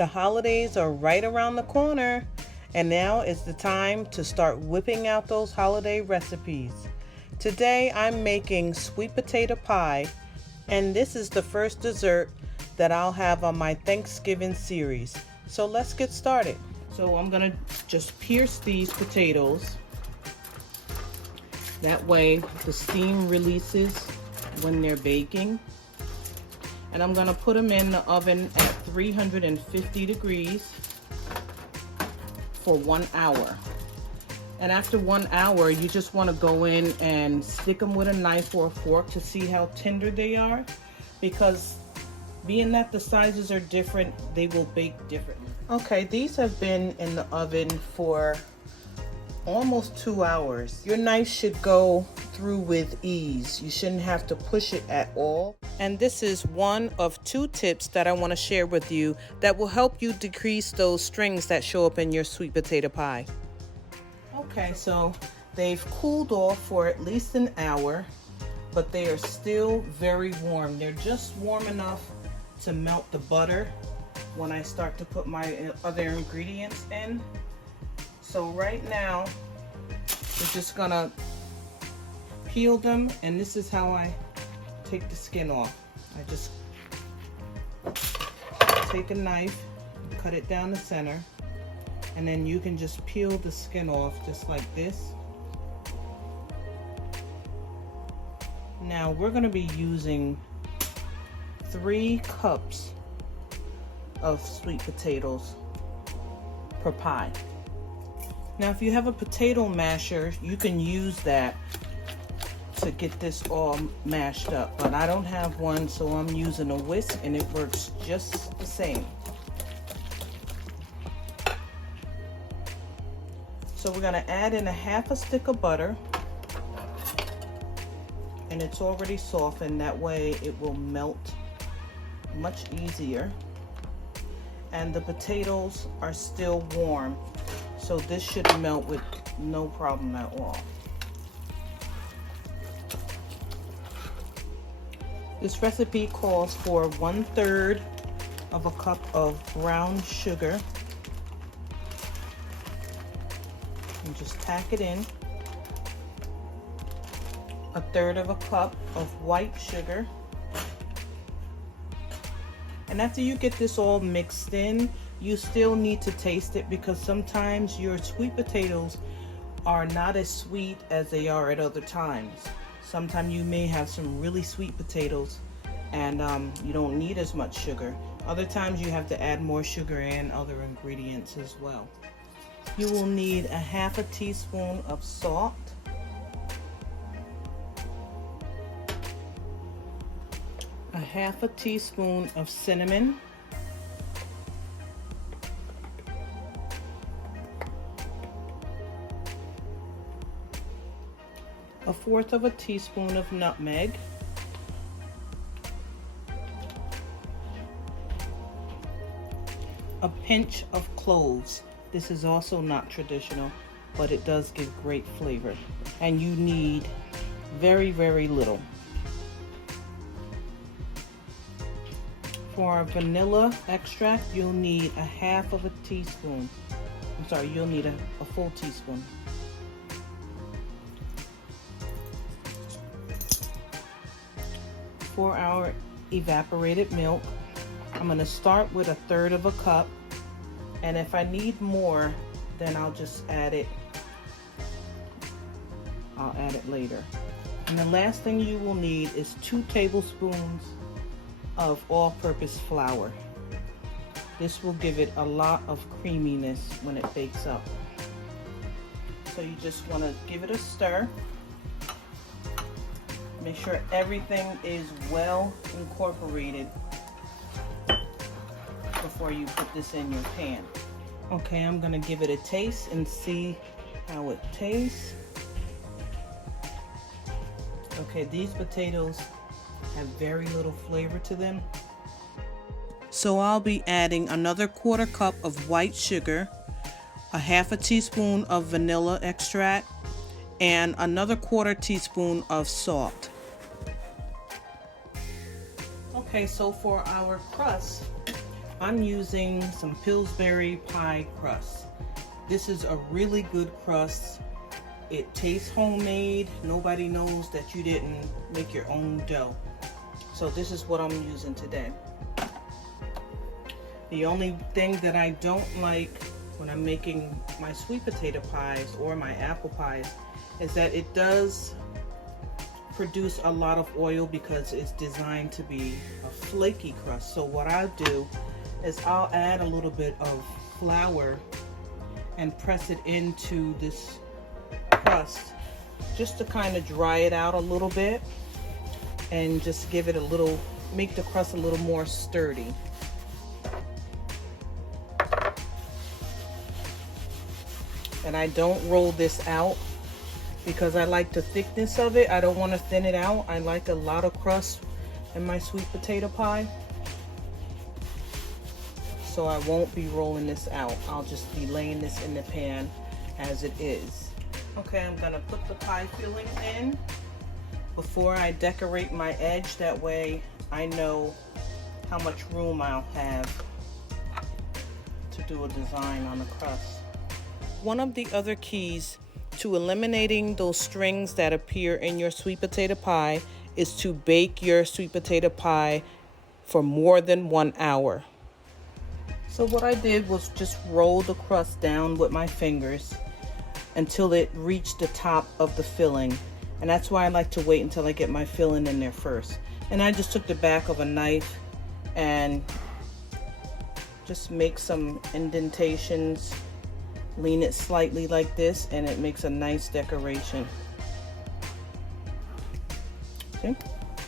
The holidays are right around the corner, and now is the time to start whipping out those holiday recipes. Today I'm making sweet potato pie, and this is the first dessert that I'll have on my Thanksgiving series. So let's get started. So I'm gonna just pierce these potatoes. That way the steam releases when they're baking. And I'm gonna put them in the oven at 350 degrees for 1 hour. And after 1 hour, you just wanna go in and stick them with a knife or a fork to see how tender they are, because being that the sizes are different, they will bake differently. Okay, these have been in the oven for almost 2 hours. Your knife should go through with ease. You shouldn't have to push it at all. And this is one of 2 tips that I want to share with you that will help you decrease those strings that show up in your sweet potato pie. Okay, so they've cooled off for at least an hour, but they are still very warm. They're just warm enough to melt the butter when I start to put my other ingredients in. So right now, we're just gonna peel them, and this is how I take the skin off. I just take a knife, cut it down the center, and then you can just peel the skin off just like this. Now we're gonna be using 3 cups of sweet potatoes per pie. Now if you have a potato masher, you can use that to get this all mashed up, but I don't have one, so I'm using a whisk, and it works just the same. So we're gonna add in a half a stick of butter, and it's already softened. That way it will melt much easier, and the potatoes are still warm, so this should melt with no problem at all. This recipe calls for 1/3 of a cup of brown sugar. And just tack it in. 1/3 of a cup of white sugar. And after you get this all mixed in, you still need to taste it, because sometimes your sweet potatoes are not as sweet as they are at other times. Sometimes you may have some really sweet potatoes and you don't need as much sugar. Other times you have to add more sugar and other ingredients as well. You will need a half a teaspoon of salt, a half a teaspoon of cinnamon, a 1/4 of a teaspoon of nutmeg, a pinch of cloves. This is also not traditional, but it does give great flavor. And you need very, very little. For vanilla extract, you'll need a half of a teaspoon. I'm sorry, you'll need a full teaspoon. For our evaporated milk, I'm going to start with 1/3 of a cup, and if I need more, then I'll just add it. I'll add it later. And the last thing you will need is 2 tablespoons of all-purpose flour. This will give it a lot of creaminess when it bakes up. So you just want to give it a stir. Make sure everything is well incorporated before you put this in your pan. Okay, I'm gonna give it a taste and see how it tastes. Okay, these potatoes have very little flavor to them. So I'll be adding another 1/4 cup of white sugar, a half a teaspoon of vanilla extract, and another 1/4 teaspoon of salt. Okay, so for our crust, I'm using some Pillsbury pie crust. This is a really good crust. It tastes homemade. Nobody knows that you didn't make your own dough. So this is what I'm using today. The only thing that I don't like when I'm making my sweet potato pies or my apple pies is that it does produce a lot of oil because it's designed to be a flaky crust. So what I'll do is I'll add a little bit of flour and press it into this crust just to kind of dry it out a little bit and just give it a little, make the crust a little more sturdy. And I don't roll this out because I like the thickness of it. I don't want to thin it out. I like a lot of crust in my sweet potato pie. So I won't be rolling this out. I'll just be laying this in the pan as it is. Okay, I'm gonna put the pie filling in before I decorate my edge. That way I know how much room I'll have to do a design on the crust. One of the other keys to eliminating those strings that appear in your sweet potato pie is to bake your sweet potato pie for more than 1 hour. So what I did was just roll the crust down with my fingers until it reached the top of the filling. And that's why I like to wait until I get my filling in there first. And I just took the back of a knife and just make some indentations, lean it slightly like this, and it makes a nice decoration. See?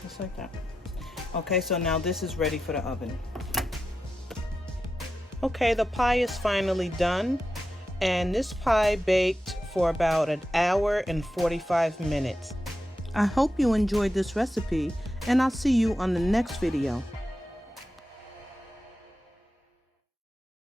Just like that. Okay, so now this is ready for the oven. Okay, the pie is finally done, and this pie baked for about 1 hour and 45 minutes. I hope you enjoyed this recipe, and I'll see you on the next video.